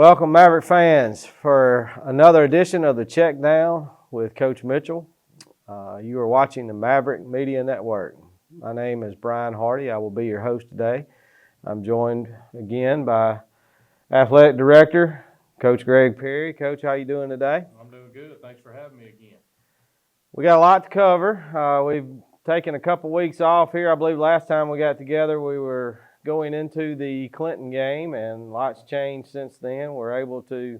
Welcome, Maverick fans, for another edition of the Checkdown with Coach Mitchell. You are watching the Maverick Media Network. My name is Brian Hardy. I will be your host today. I'm joined again by Athletic Director, Coach Greg Perry. Coach, how you doing today? I'm doing good. Thanks for having me again. We got a lot to cover. We've taken a couple weeks off here. I believe last time we got together we were going into the Clinton game, and lots changed since then. We're able to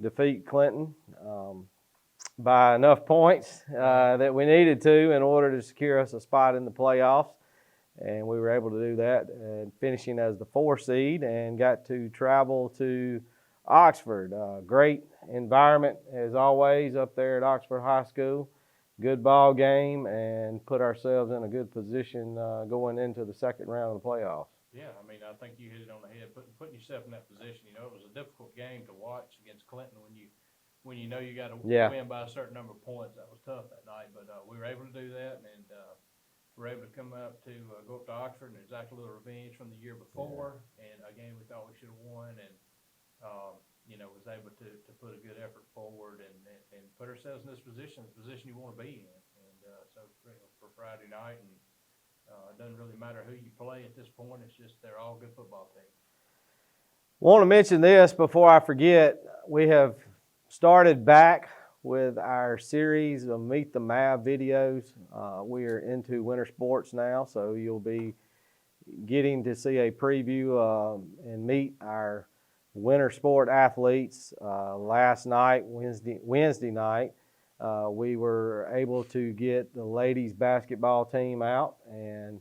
defeat Clinton by enough points that we needed to in order to secure us a spot in the playoffs, and we were able to do that, finishing as the 4 seed, and got to travel to Oxford. Great environment as always up there at Oxford High School. Good ball game, and put ourselves in a good position going into the second round of the playoffs. Yeah, I mean, I think you hit it on the head. Putting yourself in that position, it was a difficult game to watch against Clinton when you know you got to win by a certain number of points. That was tough that night, but we were able to do that, and we were able to come up to go up to Oxford and exact a little revenge from the year before, and a game we thought we should have won, and was able to put a good effort forward and put ourselves in this position, the position you want to be in, and so for Friday night and. It doesn't really matter who you play at this point. It's just they're all good football teams. Want to mention this before I forget. We have started back with our series of Meet the Mav videos. We are into winter sports now, so you'll be getting to see a preview and meet our winter sport athletes. Last night, Wednesday night, we were able to get the ladies basketball team out, and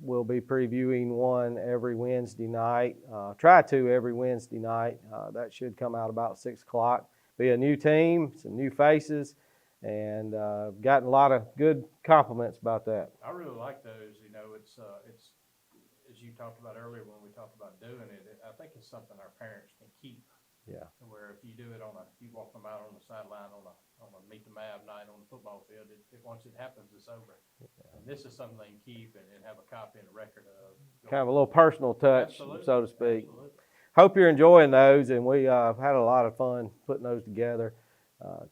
we'll be previewing one every Wednesday night. Try to every Wednesday night. That should come out about 6 o'clock. Be a new team, some new faces, and gotten a lot of good compliments about that. I really like those. It's as you talked about earlier when we talked about doing it. I think it's something our parents can keep. Yeah. Where if you do it you walk them out on the sideline on a Meet the Mav night on the football field, once it happens, it's over. Yeah. And this is something they can keep and have a copy and a record of. Kind of a little personal touch, Absolutely. So to speak. Absolutely. Hope you're enjoying those, and we have had a lot of fun putting those together.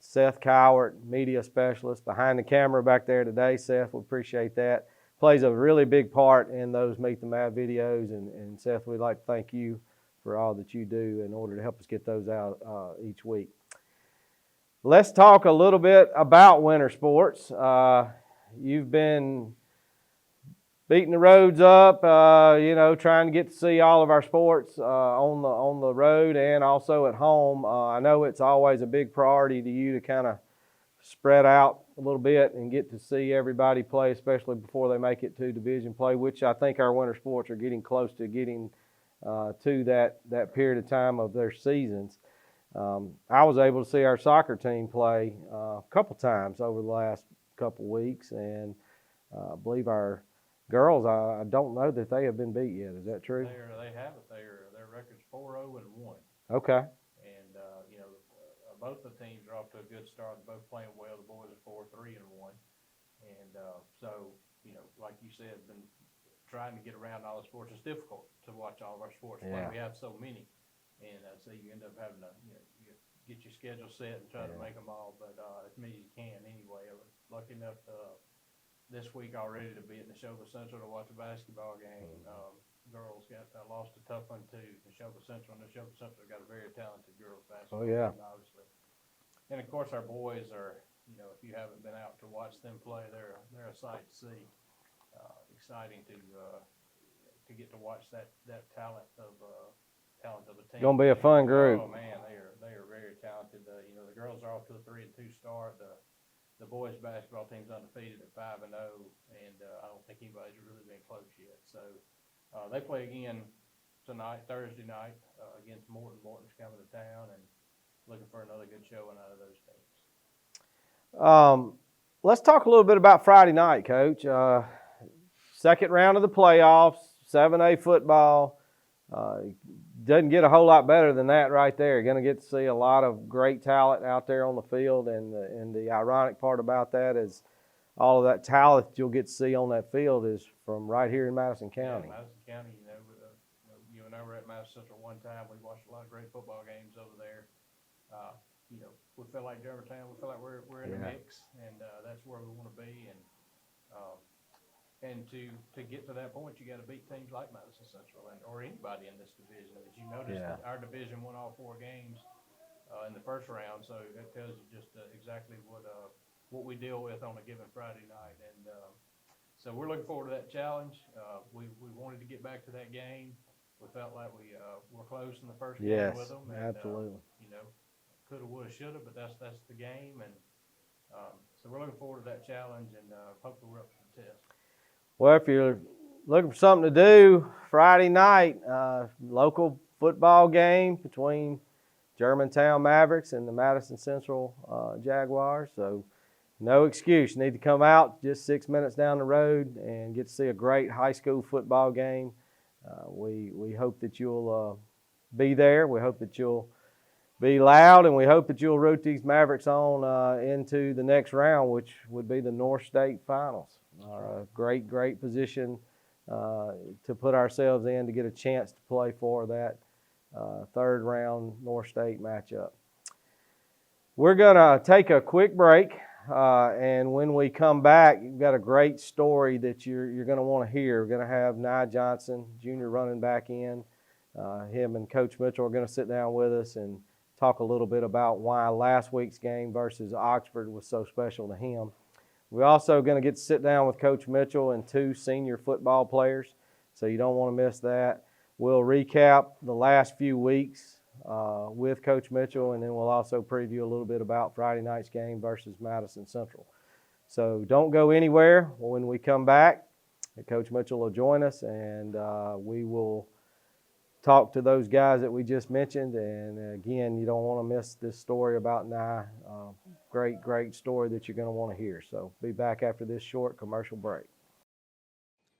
Seth Cowart, media specialist, behind the camera back there today. Seth, we appreciate that. Plays a really big part in those Meet the Mav videos, and Seth, we'd like to thank you for all that you do in order to help us get those out each week. Let's talk a little bit about winter sports. You've been beating the roads up, trying to get to see all of our sports on the road and also at home. I know it's always a big priority to you to kind of spread out a little bit and get to see everybody play, especially before they make it to division play, which I think our winter sports are getting close to getting to that period of time of their seasons. I was able to see our soccer team play a couple times over the last couple weeks, and I believe our girls, I don't know that they have been beat yet. Is that true? They haven't. Their record's 4-0-1. Okay. And both the teams are off to a good start. They're both playing well. The boys are 4-3-1, and like you said, been trying to get around all the sports. It's difficult to watch all of our sports play. We have so many, and so you end up having to you get your schedule set and try to make them all, but as many as you can anyway. I was lucky enough this week already to be at Neshoba Central to watch a basketball game. Girls lost a tough one to Neshoba Central. Neshoba Central got a very talented girls basketball team, obviously. And of course, our boys are. If you haven't been out to watch them play, they're a sight to see. Exciting to get to watch that talent of a team. Gonna be a fun group. Oh man, they are very talented. The girls are off to a 3-2 start. The boys basketball team's undefeated at 5-0, and I don't think anybody's really been close yet. So they play again tonight, Thursday night, against Morton. Morton's coming to town, and looking for another good showing out of those teams. Let's talk a little bit about Friday night, Coach. Second round of the playoffs, 7A football. Doesn't get a whole lot better than that right there. You're going to get to see a lot of great talent out there on the field, and the ironic part about that is all of that talent you'll get to see on that field is from right here in Madison County. Yeah, Madison County, you and over at Madison Central one time. We watched a lot of great football games over there. You know, we feel like Germantown. We feel like we're in the mix, and that's where we want to be. And to get to that point, you got to beat teams like Madison Central or anybody in this division. As you noticed, that our division won all 4 games in the first round, so that tells you just exactly what we deal with on a given Friday night. And so we're looking forward to that challenge. We wanted to get back to that game. We felt like we were close in the first game with them. And, absolutely. You know, coulda, woulda, shoulda, but that's the game. And so we're looking forward to that challenge, and hopefully we're up to the test. Well, if you're looking for something to do Friday night, local football game between Germantown Mavericks and the Madison Central Jaguars. So no excuse. You need to come out just 6 minutes down the road and get to see a great high school football game. We hope that you'll be there. We hope that you'll be loud, and we hope that you'll root these Mavericks on into the next round, which would be the North State Finals. Great position to put ourselves in to get a chance to play for that third round North State matchup. We're going to take a quick break, and when we come back, you've got a great story that you're going to want to hear. We're going to have Nye Johnson, junior running back in. Him and Coach Mitchell are going to sit down with us and talk a little bit about why last week's game versus Oxford was so special to him. We're also going to get to sit down with Coach Mitchell and 2 senior football players, so you don't want to miss that. We'll recap the last few weeks with Coach Mitchell, and then we'll also preview a little bit about Friday night's game versus Madison Central. So don't go anywhere. When we come back, Coach Mitchell will join us, and we will talk to those guys that we just mentioned. And again, you don't want to miss this story about Nye. Great story that you're going to want to hear. So be back after this short commercial break.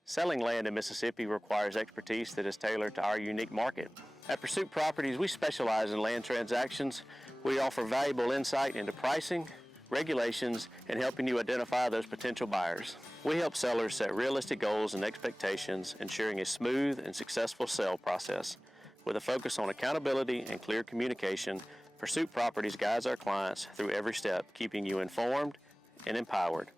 Selling land in Mississippi requires expertise that is tailored to our unique market. At Pursuit Properties, we specialize in land transactions. We offer valuable insight into pricing, regulations, and helping you identify those potential buyers. We help sellers set realistic goals and expectations, ensuring a smooth and successful sale process. With a focus on accountability and clear communication, Pursuit Properties guides our clients through every step, keeping you informed and empowered.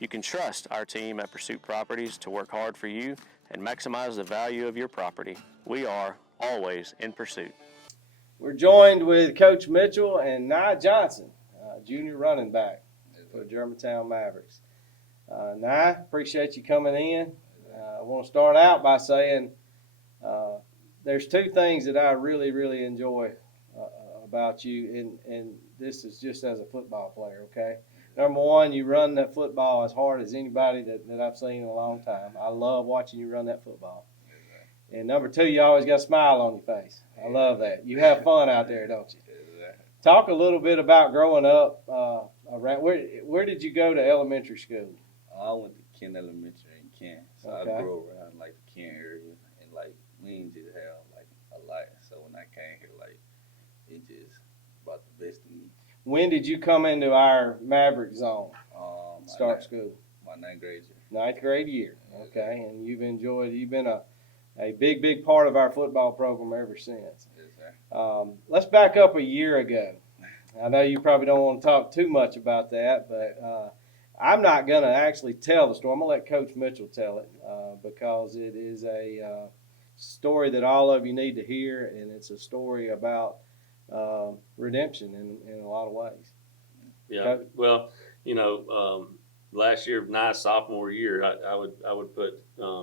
You can trust our team at Pursuit Properties to work hard for you and maximize the value of your property. We are always in pursuit. We're joined with Coach Mitchell and Nye Johnson, junior running back for the Germantown Mavericks. Nye, appreciate you coming in. I want to start out by saying there's 2 things that I really enjoy about you, and this is just as a football player, okay? Number 1, you run that football as hard as anybody that I've seen in a long time. I love watching you run that football. And number 2, you always got a smile on your face. I love that. You have fun out there, don't you? Talk a little bit about growing up around. Where did you go to elementary school? I went to Kent Elementary in Kent, so I grew around like the Kent area, and like we didn't just have like a lot. So when I came here, like it just brought the best of me. When did you come into our Maverick zone? Start school. My 9th grade year. 9th grade year. Okay, and you've been a big part of our football program ever since. Yes, sir. Let's back up a year ago. I know you probably don't want to talk too much about that, but I'm not going to actually tell the story. I'm going to let Coach Mitchell tell it because it is a story that all of you need to hear, and it's a story about redemption in a lot of ways. Yeah, well, you know, last year, Nye's sophomore year, I would put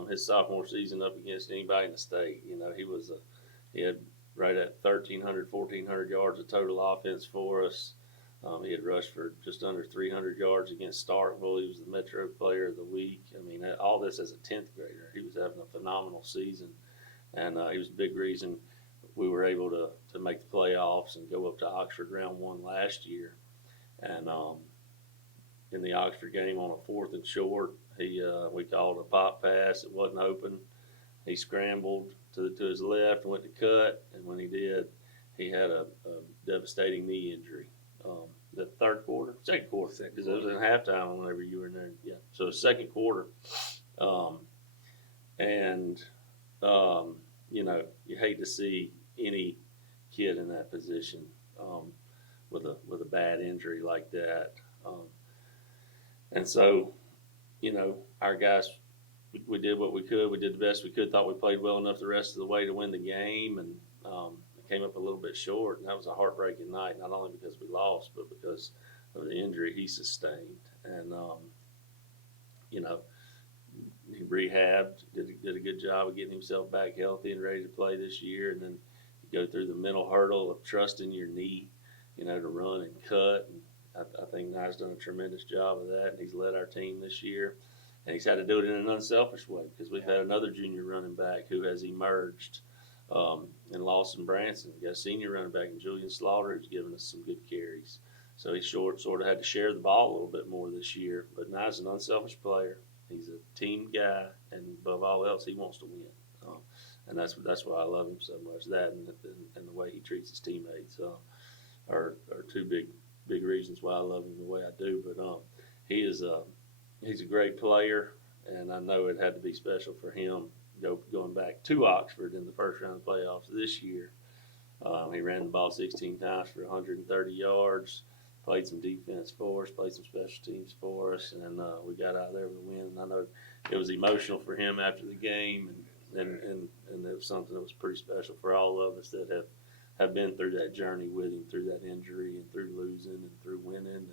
his sophomore season up against anybody in the state. You know, he had right at 1,300, 1,400 yards of total offense for us. He had rushed for just under 300 yards against Starkville. He was the Metro Player of the Week. I mean, all this as a 10th grader. He was having a phenomenal season, and he was a big reason we were able to make the playoffs and go up to Oxford round 1 last year. And in the Oxford game on a 4th and short, we called a pop pass. It wasn't open. He scrambled to his left and went to cut, and when he did, he had a devastating knee injury. The second quarter, because it was in halftime whenever you were in there. Yeah, so second quarter, and you know, you hate to see any kid in that position with a bad injury like that. And so, you know, our guys, we did what we could. We did the best we could. Thought we played well enough the rest of the way to win the game, and came up a little bit short. And that was a heartbreaking night, not only because we lost, but because of the injury he sustained. And you know, he rehabbed, did a good job of getting himself back healthy and ready to play this year. And then you go through the mental hurdle of trusting your knee, you know, to run and cut. And I think Nye's done a tremendous job of that, and he's led our team this year. And he's had to do it in an unselfish way because we've had another junior running back who has emerged in Lawson Branson. We got a senior running back in Julian Slaughter who's given us some good carries. So he sort of had to share the ball a little bit more this year. But Nye's an unselfish player. He's a team guy, and above all else, he wants to win. And that's why I love him so much. That and the way he treats his teammates are two big reasons why I love him the way I do. But he's a great player, and I know it had to be special for him going back to Oxford in the first round of playoffs this year. He ran the ball 16 times for 130 yards. Played some defense for us, played some special teams for us, and we got out there with a win. And I know it was emotional for him after the game, and it was something that was pretty special for all of us that have been through that journey with him, through that injury and through losing and through winning.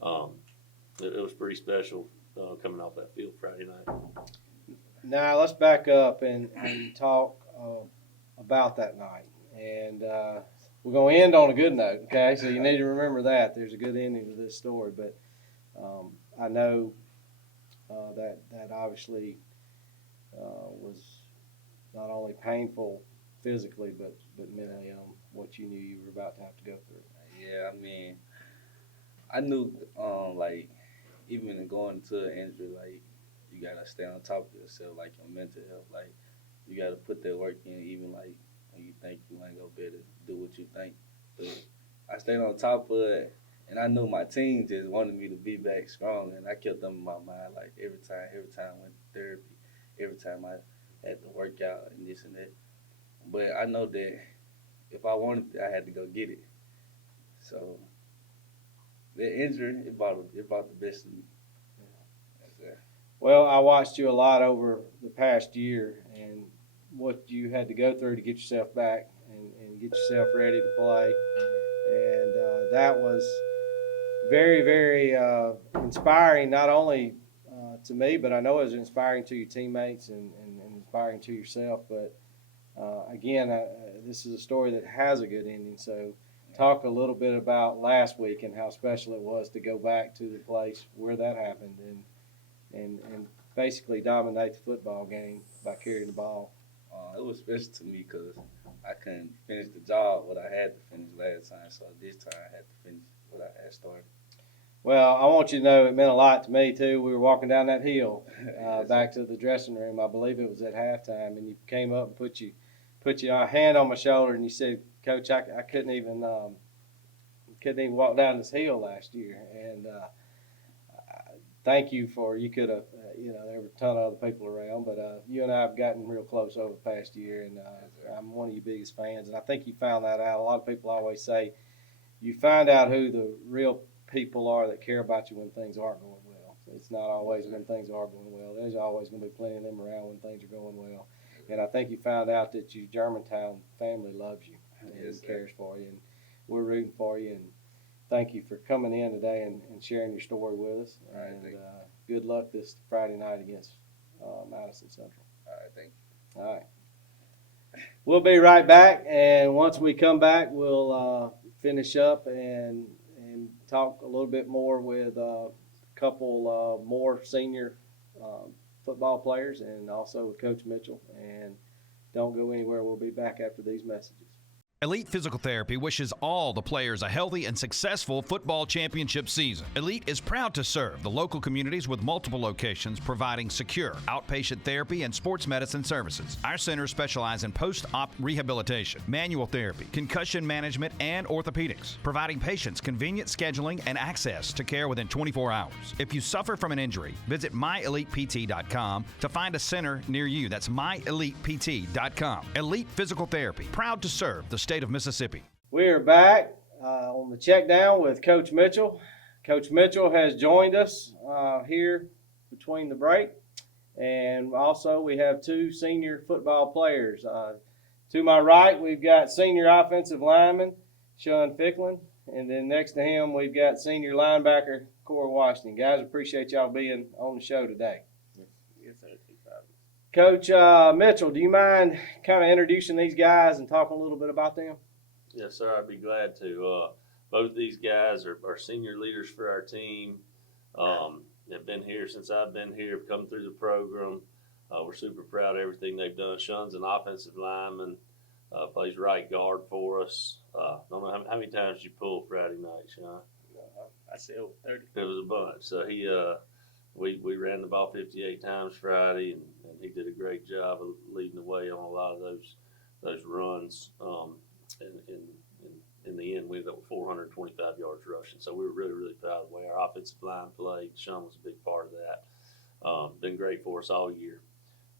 And it was pretty special coming off that field Friday night. Now let's back up and talk about that night. And we're going to end on a good note, okay? So you need to remember that. There's a good ending to this story. But I know that obviously was not only painful physically, but mentally on what you knew you were about to have to go through. Yeah, I mean, I knew, like, even going to an injury, like, you got to stay on top of yourself, like, your mental health. Like, you got to put that work in, even, like, when you think you ain't going to be able to do what you think. So I stayed on top of it, and I knew my team just wanted me to be back strong, and I kept them in my mind, like, every time I went to therapy, every time I had to work out and this and that. But I know that if I wanted it, I had to go get it. So the injury, it brought the best of me. Well, I watched you a lot over the past year and what you had to go through to get yourself back and get yourself ready to play. And that was very, very inspiring, not only to me, but I know it was inspiring to your teammates and inspiring to yourself. But again, this is a story that has a good ending. So talk a little bit about last week and how special it was to go back to the place where that happened and basically dominate the football game by carrying the ball. It was special to me because I couldn't finish the job what I had to finish last time. So this time I had to finish what I had started. Well, I want you to know it meant a lot to me, too. We were walking down that hill back to the dressing room. I believe it was at halftime, and you came up and put your hand on my shoulder, and you said, Coach, I couldn't even walk down this hill last year. And thank you you could have, there were a ton of other people around, but you and I have gotten real close over the past year, and I'm one of your biggest fans. And I think you found that out. A lot of people always say you find out who the real people are that care about you when things aren't going well. It's not always when things are going well. There's always going to be plenty of them around when things are going well. And I think you found out that your Germantown family loves you and cares for you. And we're rooting for you. And thank you for coming in today and sharing your story with us. And good luck this Friday night against Madison Central. All right, thank you. All right. We'll be right back. And once we come back, we'll finish up and talk a little bit more with a couple more senior football players and also with Coach Mitchell. And don't go anywhere. We'll be back after these messages. Elite Physical Therapy wishes all the players a healthy and successful football championship season. Elite is proud to serve the local communities with multiple locations providing secure outpatient therapy and sports medicine services. Our centers specialize in post-op rehabilitation, manual therapy, concussion management, and orthopedics, providing patients convenient scheduling and access to care within 24 hours. If you suffer from an injury, visit myelitept.com to find a center near you. That's myelitept.com. Elite Physical Therapy, proud to serve the state of Mississippi. We are back on the Checkdown with Coach Mitchell. Coach Mitchell has joined us here between the break. And also we have two senior football players. To my right, we've got senior offensive lineman Sean Ficklin. And then next to him, we've got senior linebacker Corey Washington. Guys, appreciate y'all being on the show today. Yes, sir. Coach Mitchell, do you mind kind of introducing these guys and talking a little bit about them? Yes, sir. I'd be glad to. Both these guys are senior leaders for our team. They've been here since I've been here, come through the program. We're super proud of everything they've done. Sean's an offensive lineman, plays right guard for us. I don't know how many times you pulled Friday night, Sean? I said over 30. It was a bunch. So we ran the ball 58 times Friday, and he did a great job of leading the way on a lot of those runs. In the end, we ended up with 425 yards rushing. So we were really, really proud of the way our offensive line played. Sean was a big part of that. Been great for us all year.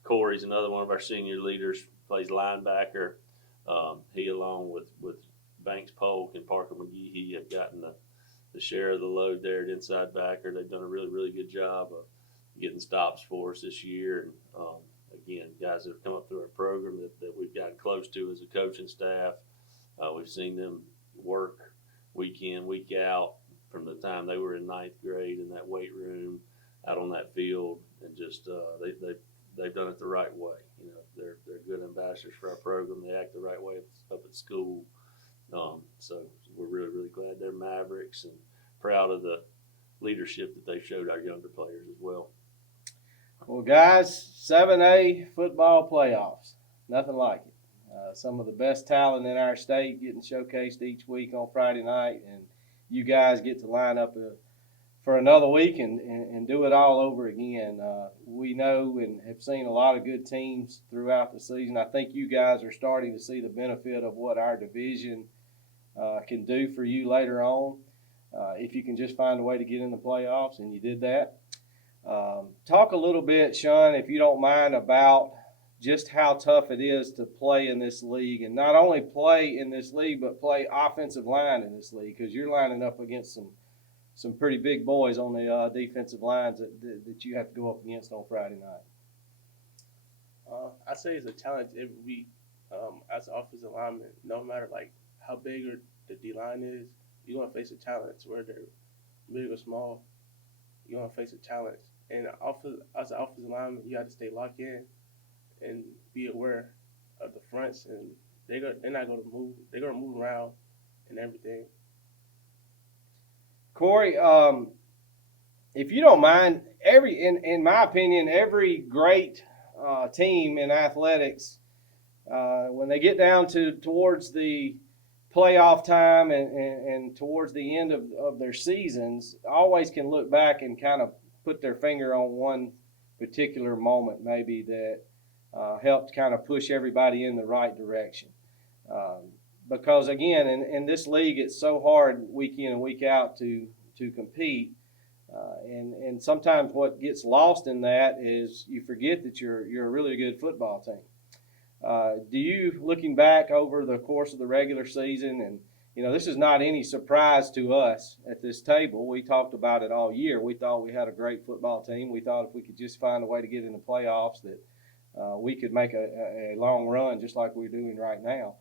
Corey's another one of our senior leaders, plays linebacker. He, along with Banks Polk and Parker McGee, have gotten the share of the load there at inside backer. They've done a really, really good job of getting stops for us this year. And again, guys that have come up through our program that we've gotten close to as a coaching staff. We've seen them work week in, week out from the time they were in ninth grade in that weight room, out on that field, and just they've done it the right way. You know, they're good ambassadors for our program. They act the right way up at school. So we're really, really glad they're Mavericks and proud of the leadership that they've showed our younger players as well. Well, guys, 7A football playoffs, nothing like it. Some of the best talent in our state getting showcased each week on Friday night, and you guys get to line up for another week and do it all over again. We know and have seen a lot of good teams throughout the season. I think you guys are starting to see the benefit of what our division can do for you later on if you can just find a way to get in the playoffs, and you did that. Talk a little bit, Sean, if you don't mind, about just how tough it is to play in this league, and not only play in this league, but play offensive line in this league, because you're lining up against some pretty big boys on the defensive lines that you have to go up against on Friday night. I say it's a challenge every week as an offensive lineman. No matter like how big or the D line is, you're gonna face a challenge. Whether they're big or small, you're gonna face a challenge. And as an offensive lineman, you have to stay locked in and be aware of the fronts, and they're not gonna move. They're gonna move around and everything. Corey, if you don't mind, in my opinion, every great team in athletics, when they get down towards the playoff time and towards the end of their seasons, always can look back and kind of put their finger on one particular moment maybe that helped kind of push everybody in the right direction. Because again, in this league, it's so hard week in and week out to compete, and sometimes what gets lost in that is you forget that you're a really good football team. Do you, looking back over the course of the regular season, and you know this is not any surprise to us at this table. We talked about it all year. We thought we had a great football team. We thought if we could just find a way to get in the playoffs that we could make a long run just like we're doing right now.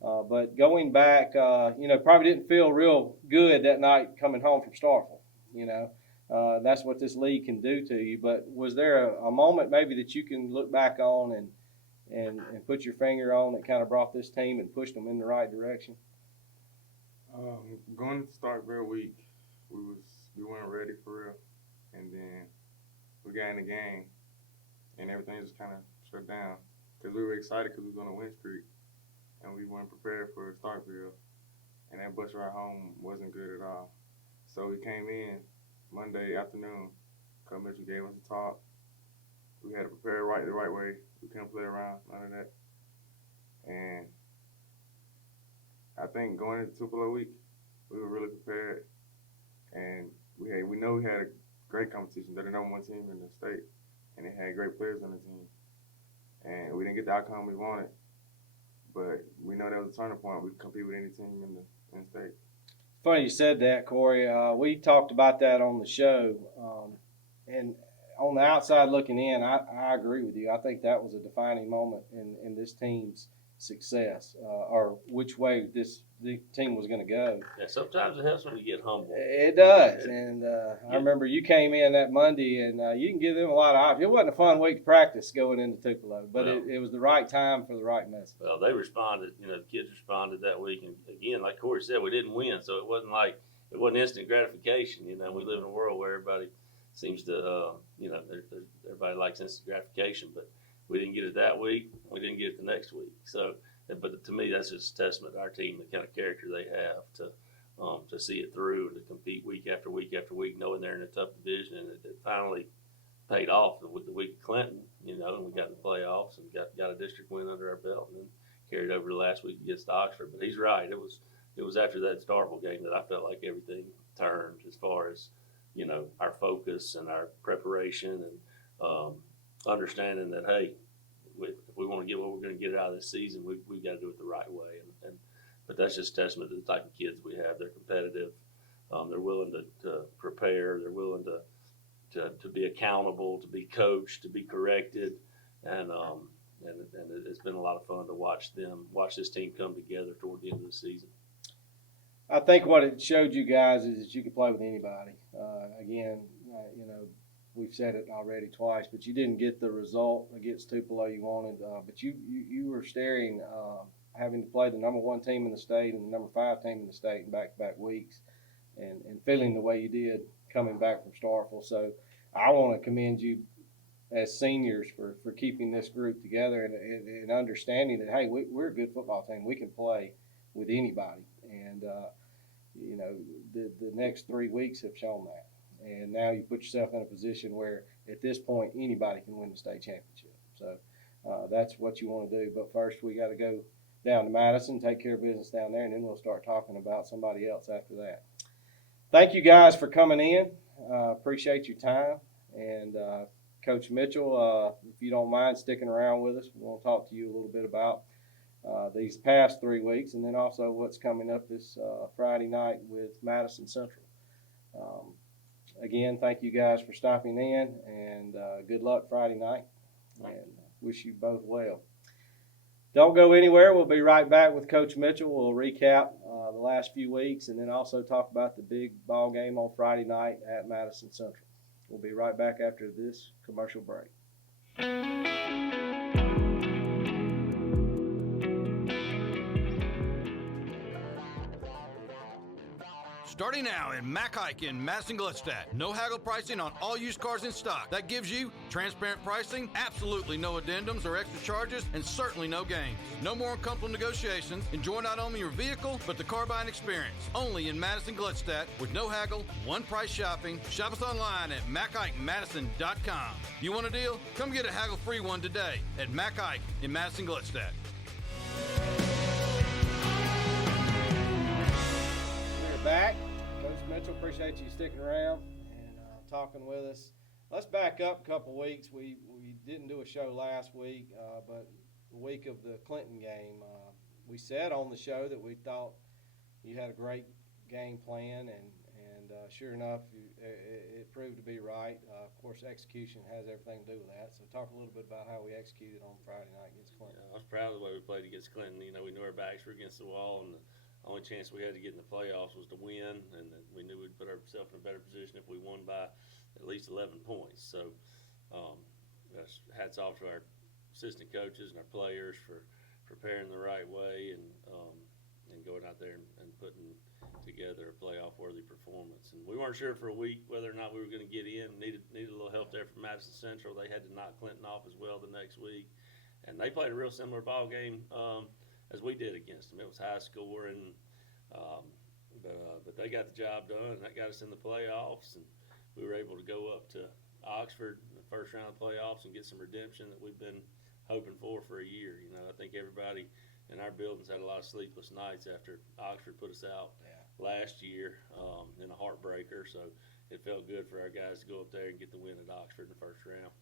But going back, probably didn't feel real good that night coming home from Starkville. That's what this league can do to you. But was there a moment maybe that you can look back on and put your finger on that kind of brought this team and pushed them in the right direction? Going into Starkville week, we weren't ready for real, and then we got in the game, and everything just kind of shut down because we were excited because we was on a win streak. and we weren't prepared for Starkville, and that bus ride home wasn't good at all. So we came in Monday afternoon. Coach Mitchell gave us a talk. We had to prepare the right way. We couldn't play around, none of that. And I think going into Tupelo week, we were really prepared, and we know we had a great competition. They're the number one team in the state, and they had great players on the team. And we didn't get the outcome we wanted, but we know that was a turning point. We could compete with any team in the state. Funny you said that, Corey. We talked about that on the show, and on the outside looking in, I agree with you. I think that was a defining moment in this team's success, or which way the team was going to go. Yeah, sometimes it helps when you get humble. It does, and I remember you came in that Monday, and you can give them a lot of options. It wasn't a fun week to practice going into Tupelo, but No. it was the right time for the right message. Well, they responded, the kids responded that week. And again, like Corey said, we didn't win. So it wasn't instant gratification. We live in a world where everybody seems to, everybody likes instant gratification, but we didn't get it that week. We didn't get it the next week. So, but to me, that's just a testament to our team, the kind of character they have to see it through and to compete week after week after week, knowing they're in a tough division. And it finally paid off with the week of Clinton, and we got in the playoffs and got a district win under our belt, and then carried over to last week against Oxford. But he's right; it was after that Starkville game that I felt like everything turned as far as our focus and our preparation and understanding that hey, if we want to get what we're going to get out of this season, we got to do it the right way. But that's just testament to the type of kids we have. They're competitive. They're willing to prepare. They're willing to be accountable, to be coached, to be corrected, and it's been a lot of fun to watch this team come together toward the end of the season. I think what it showed you guys is that you could play with anybody. Again, we've said it already twice, but you didn't get the result against Tupelo you wanted. But you were staring, having to play the number one team in the state and the number 5 team in the state in back-to-back weeks, and feeling the way you did coming back from Starkville. So I want to commend you as seniors for keeping this group together and understanding that, hey, we're a good football team. We can play with anybody. And, the next 3 weeks have shown that. And now you put yourself in a position where at this point anybody can win the state championship. So that's what you want to do. But first we got to go down to Madison, take care of business down there, and then we'll start talking about somebody else after that. Thank you guys for coming in. Appreciate your time. And Coach Mitchell, if you don't mind sticking around with us, we want to talk to you a little bit about these past 3 weeks, and then also what's coming up this Friday night with Madison Central. Again, thank you guys for stopping in, and good luck Friday night, and wish you both well. Don't go anywhere. We'll be right back with Coach Mitchell. We'll recap the last few weeks and then also talk about the big ball game on Friday night at Madison Central. We'll be right back after this commercial break. Starting now in Mac Hike in Madison Gluckstadt. No haggle pricing on all used cars in stock. That gives you transparent pricing, absolutely no addendums or extra charges, and certainly no games. No more uncomfortable negotiations. Enjoy not only your vehicle, but the car buying experience. Only in Madison Gluckstadt with no haggle, one price shopping. Shop us online at MacHikeMadison.com. You want a deal? Come get a haggle-free one today at Mac Hike in Madison Gluckstadt. Back. Coach Mitchell, appreciate you sticking around and talking with us. Let's back up a couple weeks. We didn't do a show last week, but the week of the Clinton game, we said on the show that we thought you had a great game plan, and sure enough, it proved to be right. Of course, execution has everything to do with that. So talk a little bit about how we executed on Friday night against Clinton. Yeah, I was proud of the way we played against Clinton. We knew our backs were against the wall, and the only chance we had to get in the playoffs was to win, and we knew we'd put ourselves in a better position if we won by at least 11 points. So hats off to our assistant coaches and our players for preparing the right way and going out there and putting together a playoff-worthy performance. And we weren't sure for a week whether or not we were going to get in. Needed a little help there from Madison Central. They had to knock Clinton off as well the next week, and they played a real similar ball game as we did against them. It was high scoring, but they got the job done, and that got us in the playoffs, and we were able to go up to Oxford in the first round of the playoffs and get some redemption that we've been hoping for a year. You know, I think everybody in our buildings had a lot of sleepless nights after Oxford put us out last year in a heartbreaker. So it felt good for our guys to go up there and get the win at Oxford in the first round.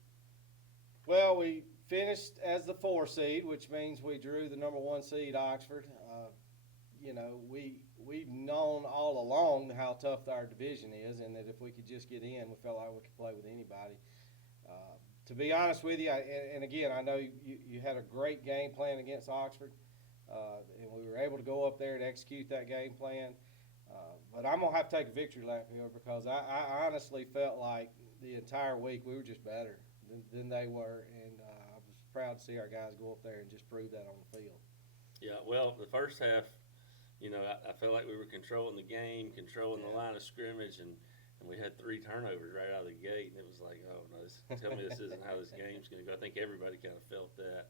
Well, we finished as the 4 seed, which means we drew the number 1 seed, Oxford. You know, we've known all along how tough our division is, and that if we could just get in, we felt like we could play with anybody. To be honest with you, and again, I know you had a great game plan against Oxford, and we were able to go up there and execute that game plan. But I'm going to have to take a victory lap here, because I honestly felt like the entire week we were just better than they were, and I was proud to see our guys go up there and just prove that on the field. Yeah, well, the first half, you know, I felt like we were controlling the game, controlling the line of scrimmage, and we had 3 turnovers right out of the gate, and it was like, oh no, tell me this isn't how this game's going to go. I think everybody kind of felt that,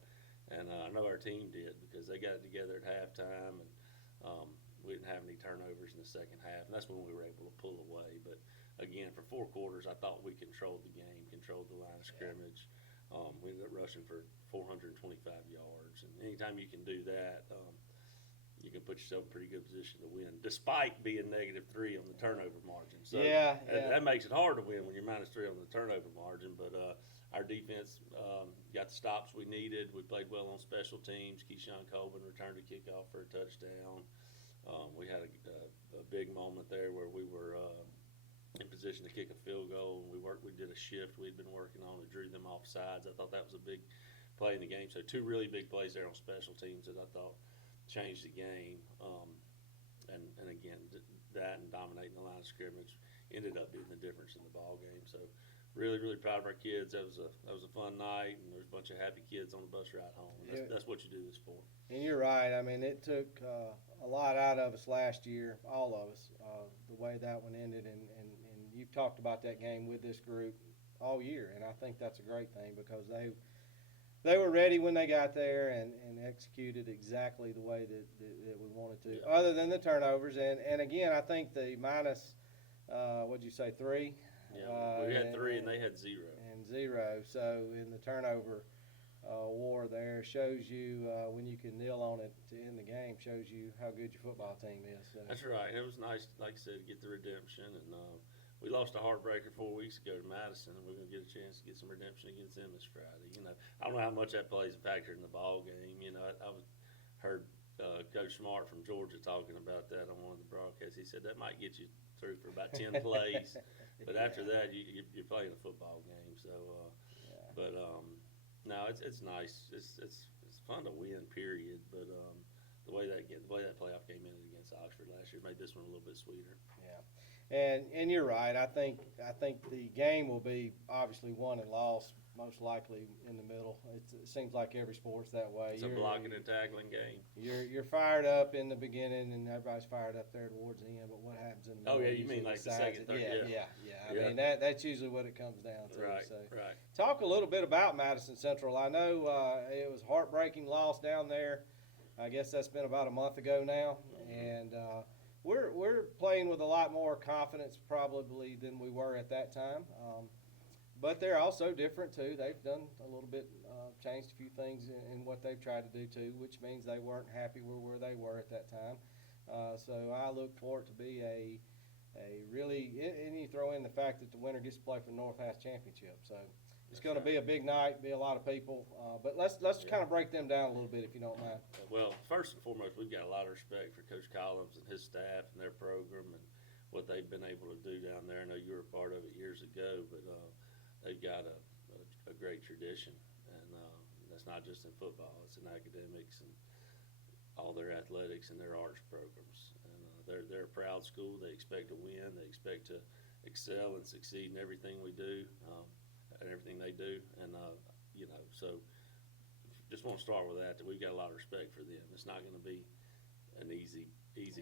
and I know our team did, because they got it together at halftime, and we didn't have any turnovers in the second half, and that's when we were able to pull away. But again, for 4 quarters, I thought we controlled the game, controlled the line of scrimmage. We ended up rushing for 425 yards, and anytime you can do that, you can put yourself in a pretty good position to win, despite being -3 on the turnover margin. So that makes it hard to win when you're -3 on the turnover margin. But our defense got the stops we needed. We played well on special teams. Keyshawn Colvin returned a kickoff for a touchdown. We had a big moment there where we were in position to kick a field goal, and we did a shift we'd been working on and drew them off sides. I thought that was a big play in the game. So 2 really big plays there on special teams that I thought changed the game. And again, that and dominating the line of scrimmage ended up being the difference in the ball game. So really, really proud of our kids. That was a fun night, and there's a bunch of happy kids on the bus ride home. And that's what you do this for. And you're right. I mean, it took a lot out of us last year, all of us, the way that one ended. And you've talked about that game with this group all year, and I think that's a great thing, because they were ready when they got there and executed exactly the way that we wanted to, other than the turnovers. And again, I think the minus, what'd you say, 3? Yeah, we had 3 and they had 0. And 0. So in the turnover war there, shows you when you can kneel on it to end the game, shows you how good your football team is. So. That's right. It was nice, like I said, to get the redemption. And we lost a heartbreaker 4 weeks ago to Madison, and we're going to get a chance to get some redemption against them this Friday. You know, I don't know how much that plays a factor in the ball game. You know, I heard Coach Smart from Georgia talking about that on one of the broadcasts. He said that might get you through for about 10 plays, but after that, you're playing a football game. So, but no, it's nice. It's fun to win, period. But the way that playoff game ended against Oxford last year made this one a little bit sweeter. Yeah, and you're right. I think the game will be obviously won and lost most likely in the middle. It seems like every sport's that way. It's a blocking and tackling game. You're fired up in the beginning, and everybody's fired up there towards the end. But what happens in the middle? Oh yeah, you mean like the second, third? Yeah. I mean that's usually what it comes down to. Right. So. Right. Talk a little bit about Madison Central. I know it was a heartbreaking loss down there. I guess that's been about a month ago now, and we're playing with a lot more confidence probably than we were at that time. But they're also different too. They've done a little bit, changed a few things in what they've tried to do too, which means they weren't happy where they were at that time. So I look for it to be a really, and you throw in the fact that the winner gets to play for the North House Championship. So it's going to be a big night, be a lot of people. But let's kind of break them down a little bit, if you don't mind. Well, first and foremost, we've got a lot of respect for Coach Collins and his staff and their program and what they've been able to do down there. I know you were a part of it years ago, but they've got a great tradition, and that's not just in football. It's in academics and all their athletics and their arts programs. And they're a proud school. They expect to win. They expect to excel and succeed in everything we do and everything they do. And, so just want to start with that we've got a lot of respect for them. It's not going to be an easy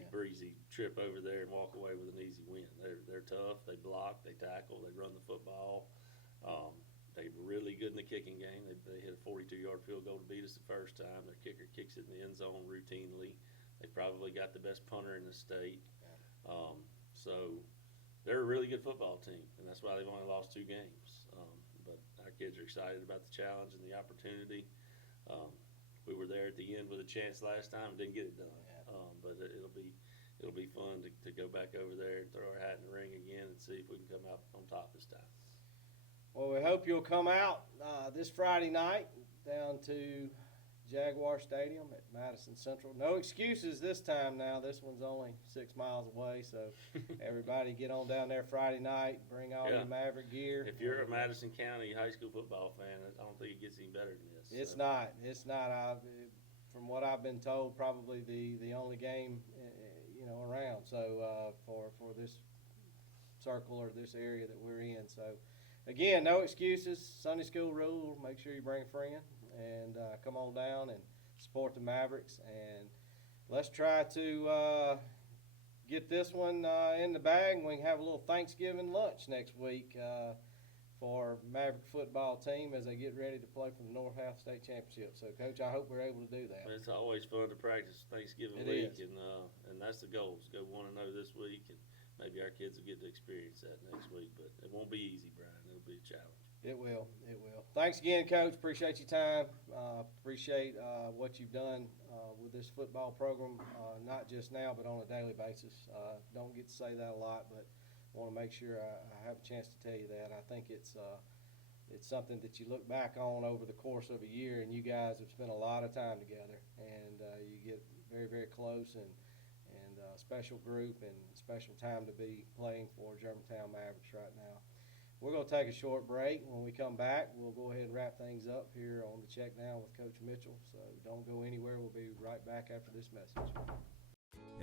breezy trip over there and walk away with an easy win. They're tough. They block. They tackle. They run the football. They're really good in the kicking game. They hit a 42-yard field goal to beat us the first time. Their kicker kicks it in the end zone routinely. They probably got the best punter in the state. So they're a really good football team, and that's why they've only lost 2 games. But our kids are excited about the challenge and the opportunity. We were there at the end with a chance last time and didn't get it done. But it'll be fun to go back over there and throw our hat in the ring again and see if we can come out on top this time. Well, we hope you'll come out this Friday night down to Jaguar Stadium at Madison Central. No excuses this time now. This one's only 6 miles away, so everybody get on down there Friday night. Bring all your Maverick gear. If you're a Madison County high school football fan, I don't think it gets any better than this. It's not. It's not. From what I've been told, probably the only game around. So for this circle or this area that we're in. So again, no excuses. Sunday school rule. Make sure you bring a friend and come on down and support the Mavericks. And let's try to get this one in the bag. And we can have a little Thanksgiving lunch next week for Maverick football team as they get ready to play for the North Half State Championship. So, Coach, I hope we're able to do that. It's always fun to practice Thanksgiving week, and that's the goal. Is go 1-0 this week, and maybe our kids will get to experience that next week. But it won't be easy, Brian. It'll be a challenge. It will. It will. Thanks again, Coach. Appreciate your time. Appreciate what you've done with this football program, not just now, but on a daily basis. Don't get to say that a lot, but I want to make sure I have a chance to tell you that. I think it's something that you look back on over the course of a year, and you guys have spent a lot of time together, and you get very, very close and a special group and special time to be playing for Germantown Mavericks right now. We're going to take a short break. When we come back, we'll go ahead and wrap things up here on the Checkdown with Coach Mitchell. So don't go anywhere. We'll be right back after this message.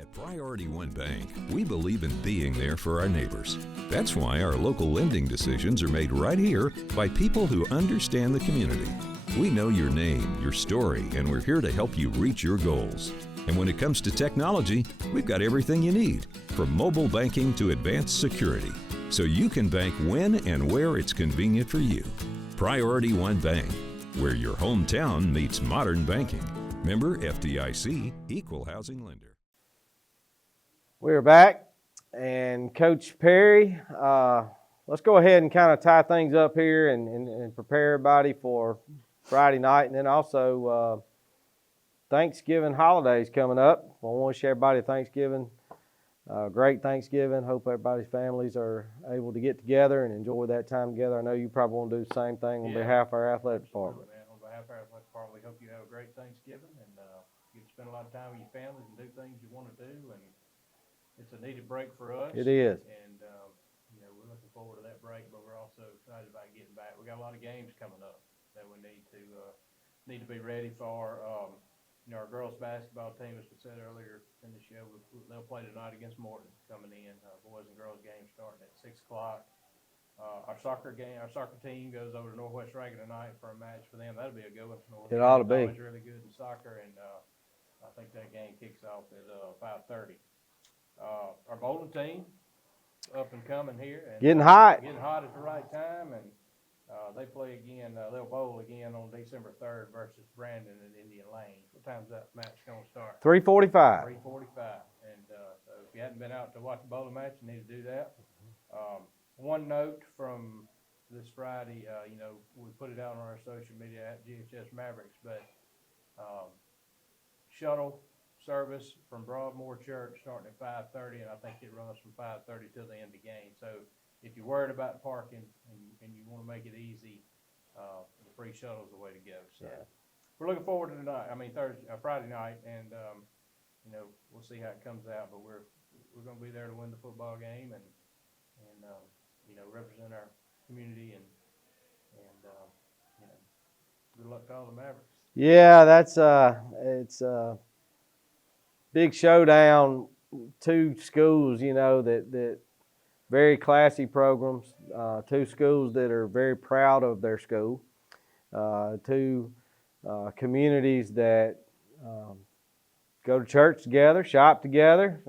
At Priority One Bank, we believe in being there for our neighbors. That's why our local lending decisions are made right here by people who understand the community. We know your name, your story, and we're here to help you reach your goals. And when it comes to technology, we've got everything you need, from mobile banking to advanced security, so you can bank when and where it's convenient for you. Priority One Bank, where your hometown meets modern banking. Member FDIC, Equal Housing Lender. We're back, and Coach Perry, let's go ahead and kind of tie things up here and prepare everybody for Friday night, and then also Thanksgiving holidays coming up. I want to wish everybody Thanksgiving, great Thanksgiving. Hope everybody's families are able to get together and enjoy that time together. I know you probably want to do the same thing on behalf of our athletic department. On behalf of our athletic department, we hope you have a great Thanksgiving and you get to spend a lot of time with your families and do things you want to do. And it's a needed break for us. It is. And, we're looking forward to that break, but we're also excited about getting back. We got a lot of games coming up that we need to be ready for. Our girls basketball team, as we said earlier in the show, they'll play tonight against Morton coming in. Boys and girls game starting at 6 o'clock. Our soccer team goes over to Northwest Rankin tonight for a match for them. That'll be a good one. It ought to be. Always really good in soccer, and I think that game kicks off at 5:30. Our bowling team, up and coming here. And, getting hot. Getting hot at the right time, and they play again. They'll bowl again on December 3rd versus Brandon at Indian Lane. What time's that match going to start? 3:45. 3:45. And so if you hadn't been out to watch a bowling match, you need to do that. One note from this Friday, we put it out on our social media at GHS Mavericks, but shuttle service from Broadmoor Church starting at 5:30, and I think it runs from 5:30 till the end of the game. So if you're worried about parking and you want to make it easy, the free shuttle is the way to go. So we're looking forward to tonight. Friday night, and we'll see how it comes out. But we're going to be there to win the football game and represent our community and good luck to all the Mavericks. Yeah, it's big showdown. 2 schools, that very classy programs. 2 schools that are very proud of their school. 2 communities that go to church together, shop together,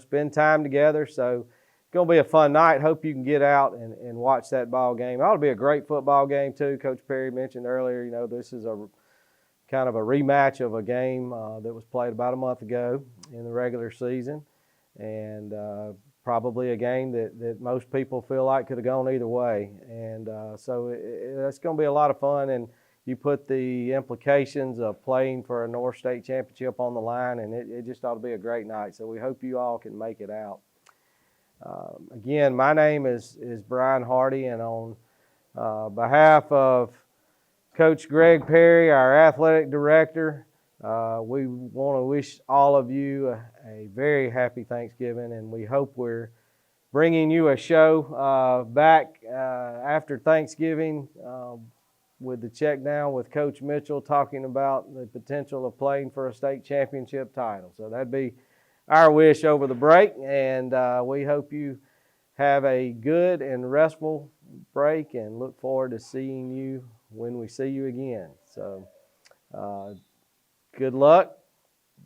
spend time together. So going to be a fun night. Hope you can get out and watch that ball game. It ought to be a great football game too. Coach Perry mentioned earlier, you know, this is a kind of a rematch of a game that was played about a month ago in the regular season, and probably a game that most people feel like could have gone either way. And so it's going to be a lot of fun, and you put the implications of playing for a North State Championship on the line, and it just ought to be a great night. So we hope you all can make it out. Again, my name is Brian Hardy, and on behalf of Coach Greg Perry, our athletic director, we want to wish all of you a very happy Thanksgiving, and we hope we're bringing you a show back after Thanksgiving with the Checkdown with Coach Mitchell, talking about the potential of playing for a state championship title. So that'd be our wish over the break, and we hope you have a good and restful break and look forward to seeing you when we see you again. So good luck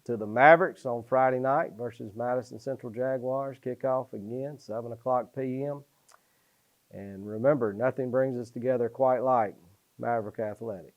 to the Mavericks on Friday night versus Madison Central Jaguars. Kickoff again, 7 o'clock p.m. And remember, nothing brings us together quite like Maverick Athletics.